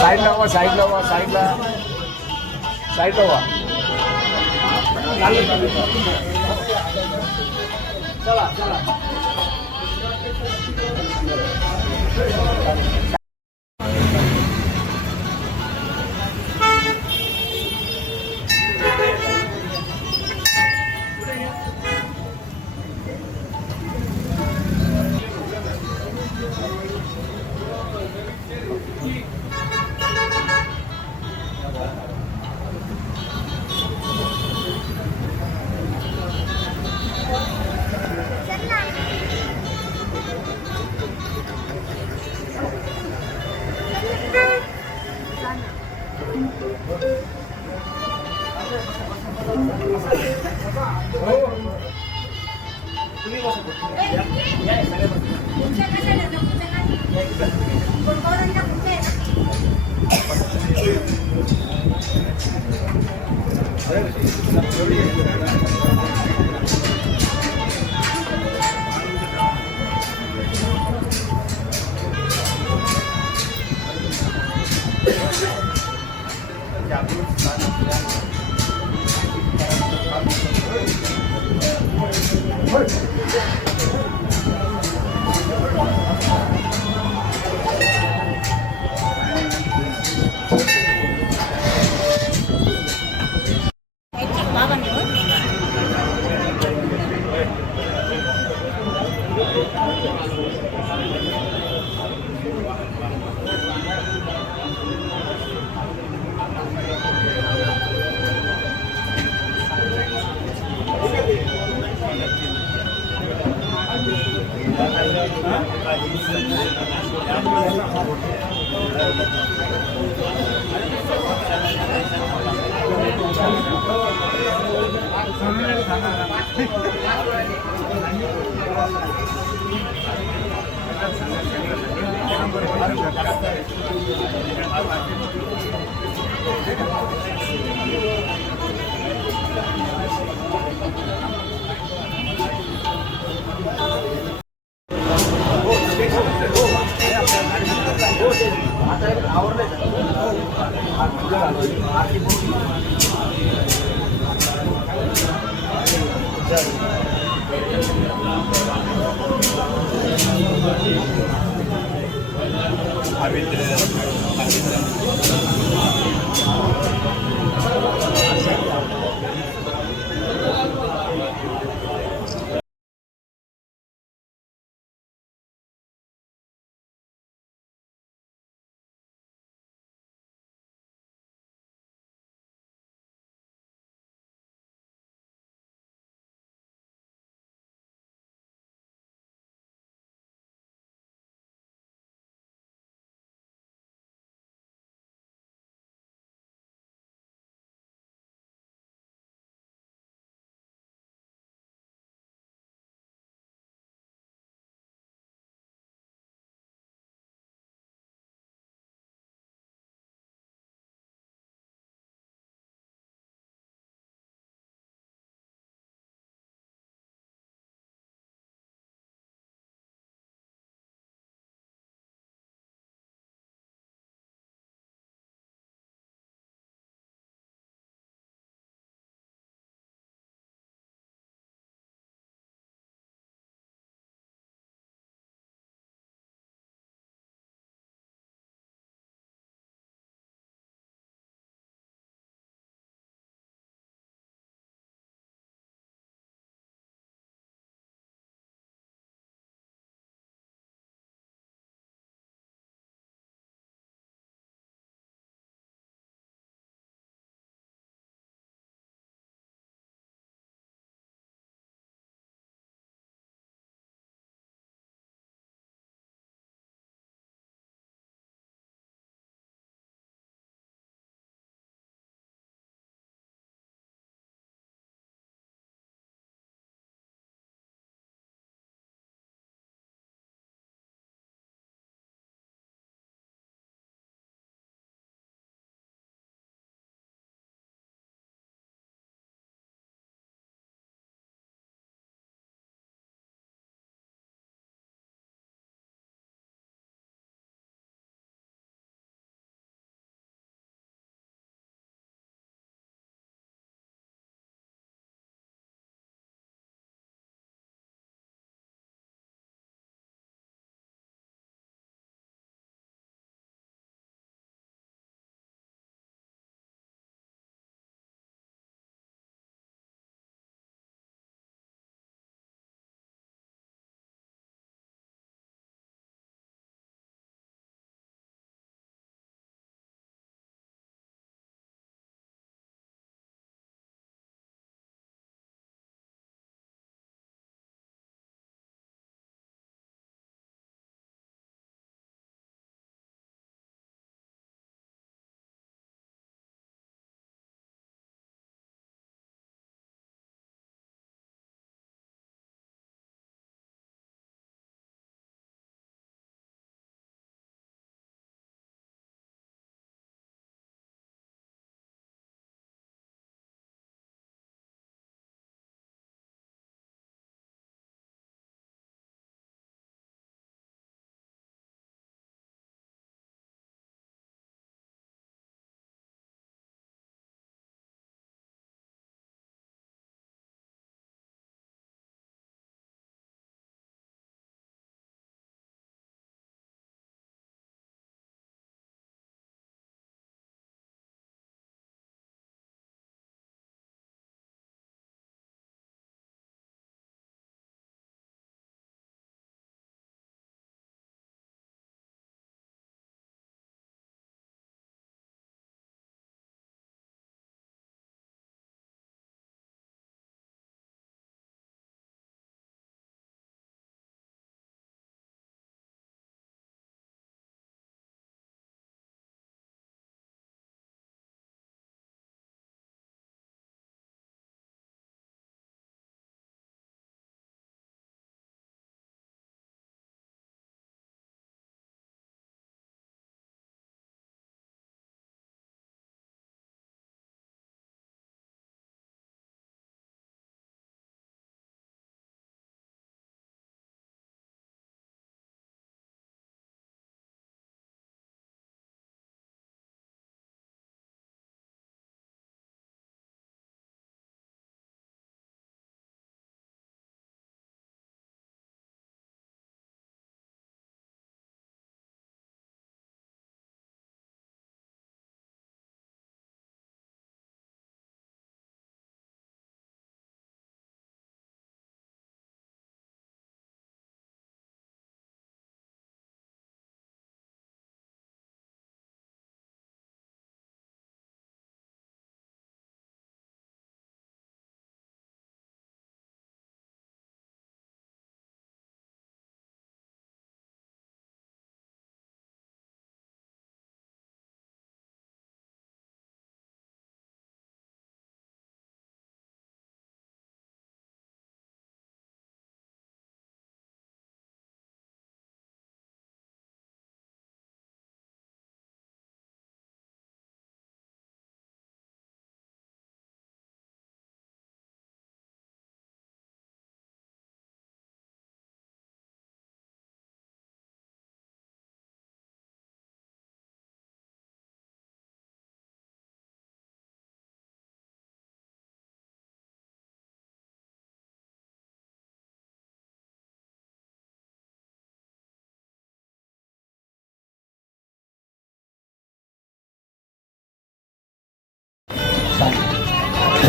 साईडला व्हा, साईडला व्हा, साईडला साईडला व्हा. चला चला.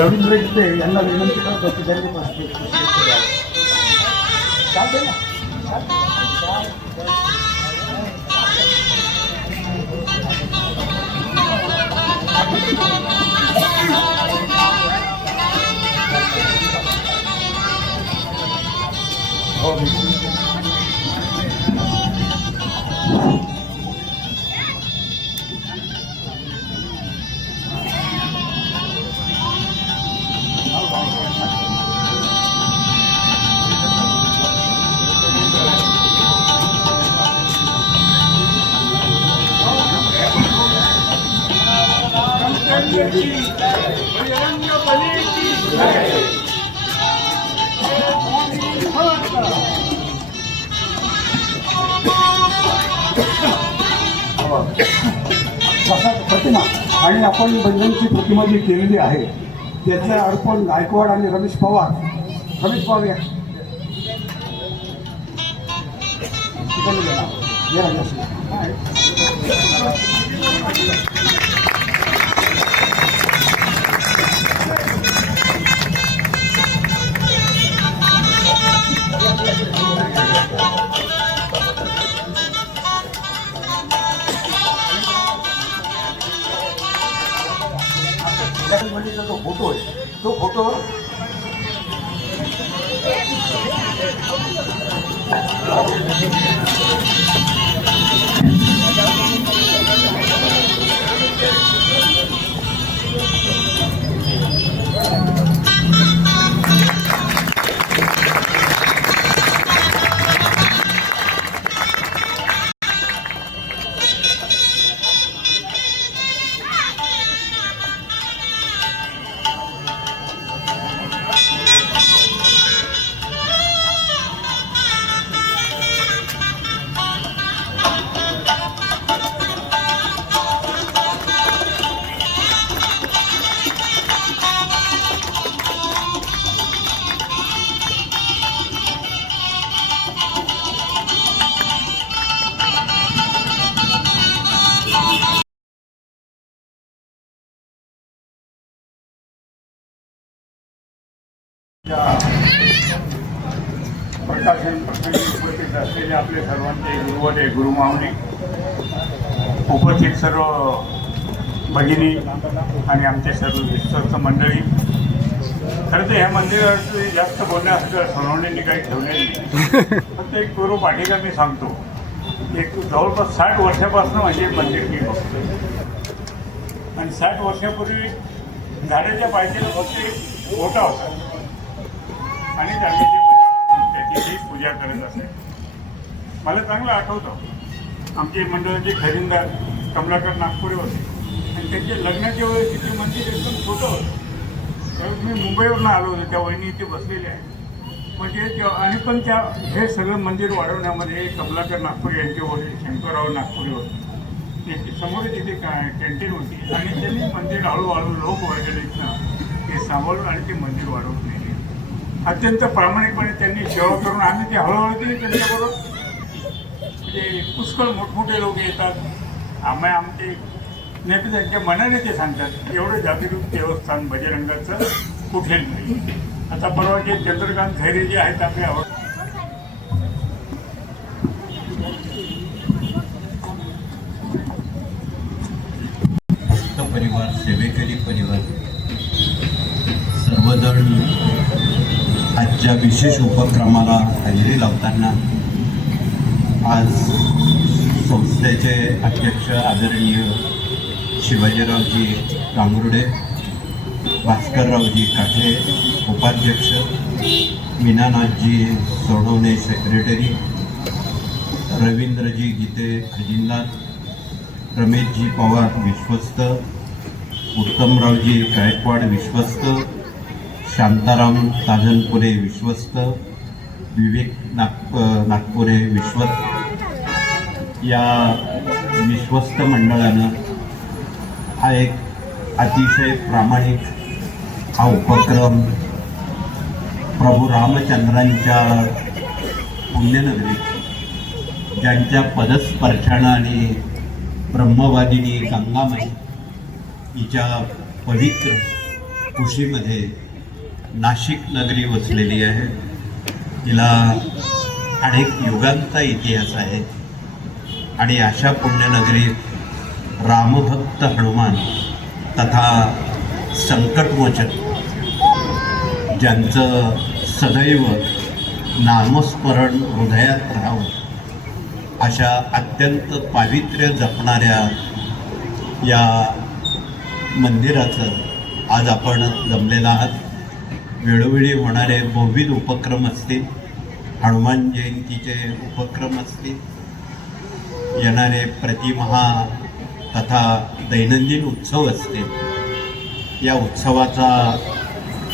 रवींद्र गीते यांना विनंती करतो की त्यांनी चालते ना. हो प्रतिमा आणि आपण बंधनची प्रतिमा जी केलेली आहे त्याचं अर्पण गायकवाड आणि रमेश पवार या जो फोटो आहे तो फोटो प्रकाशन प्रसंगी उपस्थित असलेले आपले सर्वांचे गुरुवरे गुरुमावली उपस्थित सर्व भगिनी आणि आमचे सर्व विश्वस्त मंडळी. खरं तर ह्या मंदिरात जास्त बोलण्यासारखं सोनवणेंनी काही ठेवलेलं नाही. फक्त एक पूर्व पाठिका मी सांगतो. एक जवळपास 60 वर्षापासून म्हणजे मंदिर मी बघतो आणि 60 वर्षापूर्वी झाडाच्या पायथ्याला फक्त एक ओटा होता आणि त्याची पूजा करत असे. मला चांगलं आठवतं आमचे मंडळाचे खजिनदार कमलाकर नागपुरे होते आणि त्यांच्या लग्नाच्या वेळेस तिथे मंदिर एकदम छोटं होतं. त्यावेळेस मी मुंबईवरून आलो होतो. त्या वहिनी इथे बसलेल्या आहेत. म्हणजे आणि पण त्या हे सगळं मंदिर वाढवण्यामध्ये कमलाकर नागपुरे यांचे वडील शंकरराव नागपुरे होते. ते समोरच तिथे कॅन्टीन होती आणि त्यांनी मंदिर हळूहळू लोक वगैरे ते सांभाळून आणि ते मंदिर वाढवून नेले. अत्यंत प्रामाणिकपणे त्यांनी सेवा करून आम्ही ते हळूहळू त्यांच्याबरोबर म्हणजे पुष्कळ मोठमोठे लोक येतात. आमचे नेते त्यांच्या मनाने ते सांगतात एवढं जागृत देवस्थान बजरंगाचं कुठेच नाही. आता परवाचे चंद्रकांत खैरे जे आहेत आपल्या परिवार सेवेकरी परिवार सर्वजण आजच्या विशेष उपक्रमाला हजेरी लावताना आज संस्थेचे अध्यक्ष आदरणीय शिवाजीरावजी गांगुर्डे, भास्कररावजी काठे उपाध्यक्ष, मीनानाथजी सोडवणे सेक्रेटरी, रवींद्रजी गीते खजिनदार, रमेशजी पवार विश्वस्त, उत्तमरावजी गायकवाड विश्वस्त, शांताराम ताजनपुरे विश्वस्त, विवेक नागपुरे विश्वस्त. या विश्वस्त मंडळानं हा एक अतिशय प्रामाणिक हा उपक्रम प्रभू रामचंद्रांच्या पुण्यनगरीत ज्यांच्या पदस्पर्शानं आणि ब्रह्मवादिनी गंगामाई हिच्या पवित्र कुशीमध्ये नाशिक नगरी वसलेली आहे. तिला अनेक युगांचा इतिहास आहे आणि अशा पुण्यनगरीत रामभक्त हनुमान तथा संकटमोचन ज्यांचं सदैव नामस्मरण हृदयात राहावं अशा अत्यंत पावित्र्य जपणाऱ्या या मंदिराचं आज आपण जमलेला आहात. वेळोवेळी होणारे बहुविध उपक्रम असतील, हनुमान जयंतीचे उपक्रम असतील, येणारे प्रतिमहा तथा दैनंदिन उत्सव असतील. या उत्सवाचा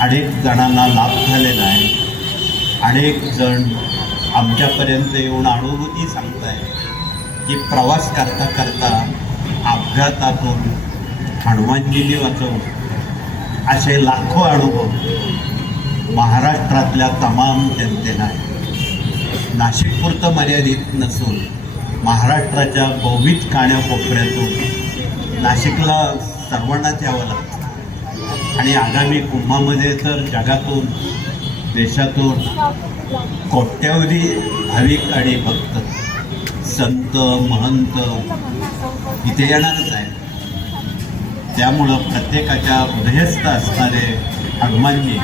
अनेक जणांना लाभ झालेला आहे. अनेक जण आमच्यापर्यंत येऊन अनुभूती सांगत आहे की प्रवास करता करता अपघातातून हनुमानजींनी वाचवून असे लाखो अनुभव महाराष्ट्रातल्या तमाम जनतेला आहे. नाशिकपुरतं मर्यादित नसून महाराष्ट्राच्या बहुविध कानाकोपऱ्यातून नाशिकला सर्वांनाच यावं लागतं आणि आगामी कुंभामध्ये तर जगातून देशातून कोट्यावधी भाविक आणि भक्त संत महंत इथे येणारच आहे. त्यामुळं प्रत्येकाच्या हृदयस्थ असणारे हनुमानजी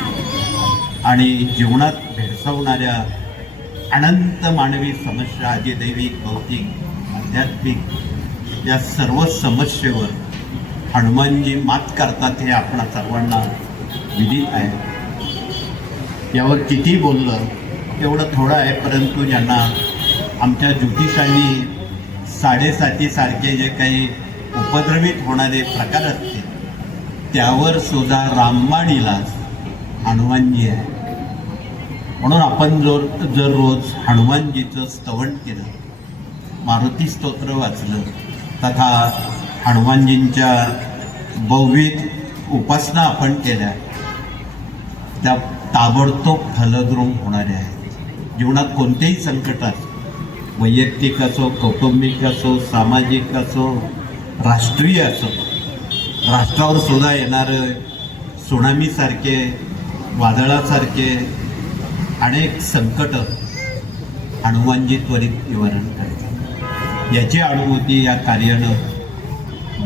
आणि जीवनात भेडसावणाऱ्या अनंत मानवी समस्या अधिदैविक भौतिक आध्यात्मिक या सर्व समस्येवर हनुमानजी मात करतात हे आपणा सर्वांना विदित आहे. यावर किती बोललं तेवढं थोडं आहे, परंतु ज्यांना आमच्या ज्योतिषांनी 7:30 जे काही उपद्रवित होणारे प्रकार असतील त्यावर सुद्धा रामबाण इलाज हनुमानजी आहे. म्हणून आपण जर रोज हनुमानजीचं स्तवन केलं, मारुती स्तोत्र वाचलं तथा हनुमानजींच्या बहुविध उपासना आपण केल्या, त्या ताबडतोब फलद्रूप होणारे आहेत. जीवनात कोणतेही संकट असो, वैयक्तिक असो, कौटुंबिक असो, सामाजिक असो, राष्ट्रीय असो, राष्ट्रावर सुद्धा येणारं सुनामीसारखे, वादळासारखे अनेक संकट हनुमानजी त्वरित निवारण करतात. याची अनुभूती या कार्यानं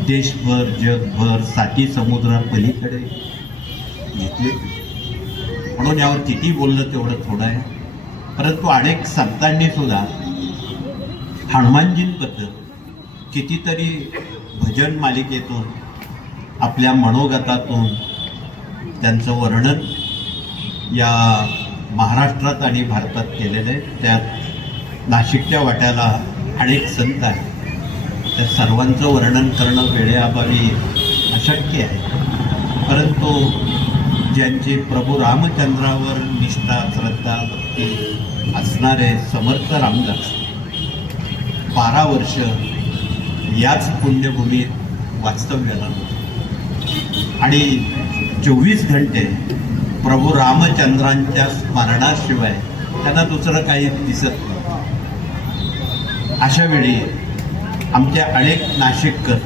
देशभर जगभर 7 समुद्रापलीकडे घेतली. म्हणून यावर किती बोललं तेवढं थोडं आहे, परंतु अनेक संतांनी सुद्धा हनुमानजींबद्दल कितीतरी भजन मालिकेतून आपल्या मनोगतातून त्यांचं वर्णन या महाराष्ट्रात आणि भारतात केलेलं आहे. त्यात नाशिकच्या वाट्याला अनेक संत आहेत. त्या सर्वांचं वर्णन करणं वेळेअभावी अशक्य आहे, परंतु ज्यांची प्रभू रामचंद्रावर निष्ठा श्रद्धा भक्ती असणारे समर्थ रामदास 12 वर्ष याच पुण्यभूमीत वास्तव्याला होते आणि 24 घंटे प्रभू रामचंद्रांच्या स्मरणाशिवाय त्यांना दुसरं काही दिसत नाही. अशा वेळी आमचे अनेक नाशिककर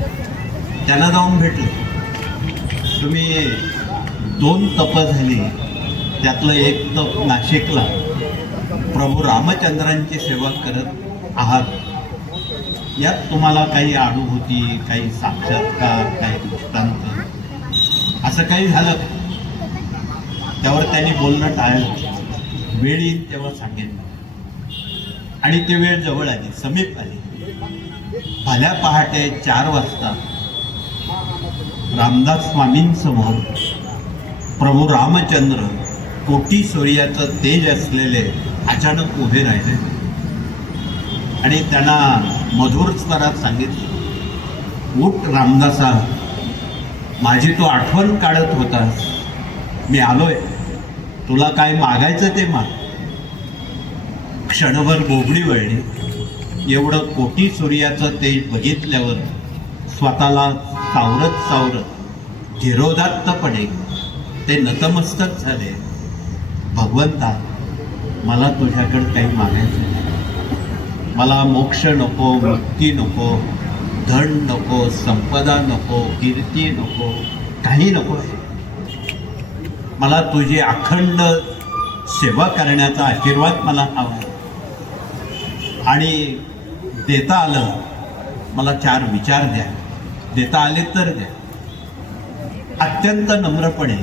त्यांना जाऊन भेटले. तुम्ही 2 तप झाली, त्यातलं एक तप नाशिकला प्रभू रामचंद्रांची सेवा करत आहात, यात तुम्हाला काही अनुभूती, काही साक्षात्कार, काही दृष्टांत असं काही झालं? त्यावर त्यांनी बोलणं टाळलं. वेळ येईल तेव्हा सांगेन. आणि ती वेळ जवळ आली, समीप आली. भल्या पहाटे 4 वाजता रामदास स्वामींसमोर प्रभू रामचंद्र कोटी सूर्याचं तेज असलेले अचानक उभे राहिले आणि त्यांना मधुर स्वरात सांगितलं, उठ रामदासा, माझी तू आठवण काढत होतास, मी आलोय, तुला काय मागायचं ते माग. क्षणभर बोबडी वळली. एवढं कोटी सूर्याचं तेज बघितल्यावर स्वतःला सावरत धीरोदात्तपणे ते नतमस्तक झाले. भगवंता, मला तुझ्याकडे काही मागायचं नाही. मला मोक्ष नको, मुक्ती नको, धन नको, संपदा नको, कीर्ती नको, काही नको आहे. मला तुझी अखंड सेवा करण्याचा आशीर्वाद मला हवा आहे. आणि देता आलं मला 4 विचार द्या, देता आले तर द्या. अत्यंत नम्रपणे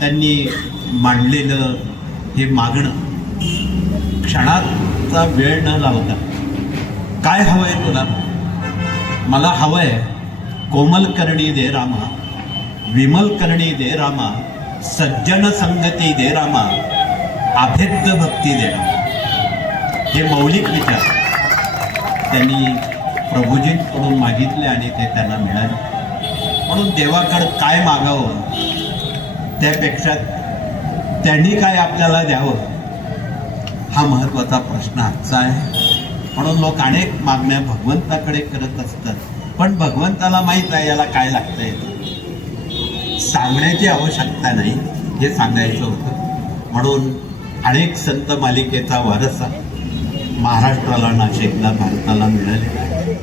त्यांनी मांडलेलं हे मागणं, क्षणाचा वेळ न लावता, काय हवंय तुला? मला हवंय कोमल करणी दे रामा, विमल करणी दे रामा, सज्जन संगती दे रामा, अभेद्य भक्ती दे रामा. हे मौलिक विचार त्यांनी प्रभूजींकडून मागितले आणि ते त्यांना मिळाले. म्हणून देवाकडं काय मागावं त्यापेक्षा त्यांनी काय आपल्याला द्यावं हा महत्त्वाचा प्रश्न आजचा आहे. म्हणून लोक अनेक मागण्या भगवंताकडे करत असतात, पण भगवंताला माहीत आहे याला काय लागतंय. सांगण्याची आवश्यकता नाही, हे सांगायचं होतं. म्हणून अनेक संत मालिकेचा वारसा महाराष्ट्राला, नाशिकला, भारताला मिळालेला आहे.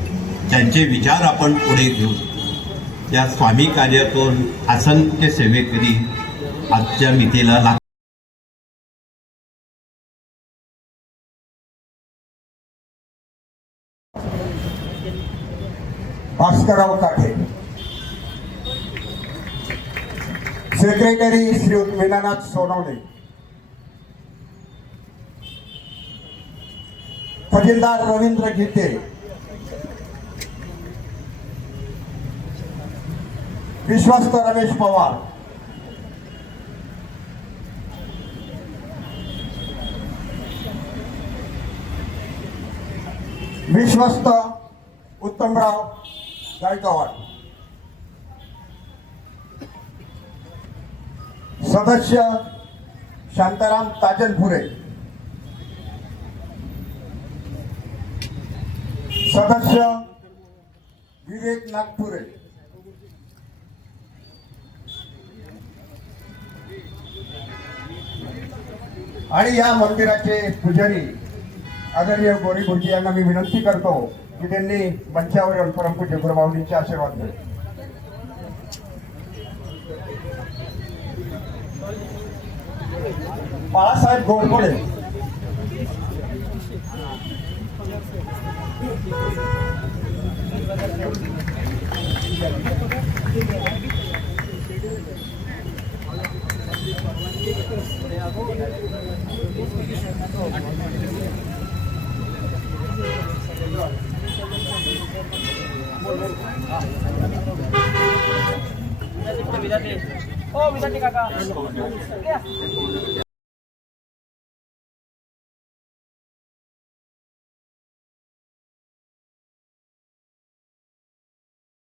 त्यांचे विचार आपण पुढे घेऊन या स्वामी कार्यातून असंख्य सेवेकरी आजच्या मितीला लाग. भास्करराव काठे, सेक्रेटरी श्रीयुत मीनानाथ सोनवणे, खजिनदार रवींद्र गीते, विश्वस्त रमेश पवार, विश्वस्त उत्तमराव गायकवाड, सदस्य शांताराम ताजनपुरे, सदस्य विवेक नागपुरे, आणि या मंदिराचे पुजारी आदरणीय गोरी गुरुजी यांना मी विनंती करतो की त्यांनी मंचावर येऊन परमपूज्य गुरुमाऊलींचे आशीर्वाद द्यावे. बाळासाहेब गोडबोले, विजाती काका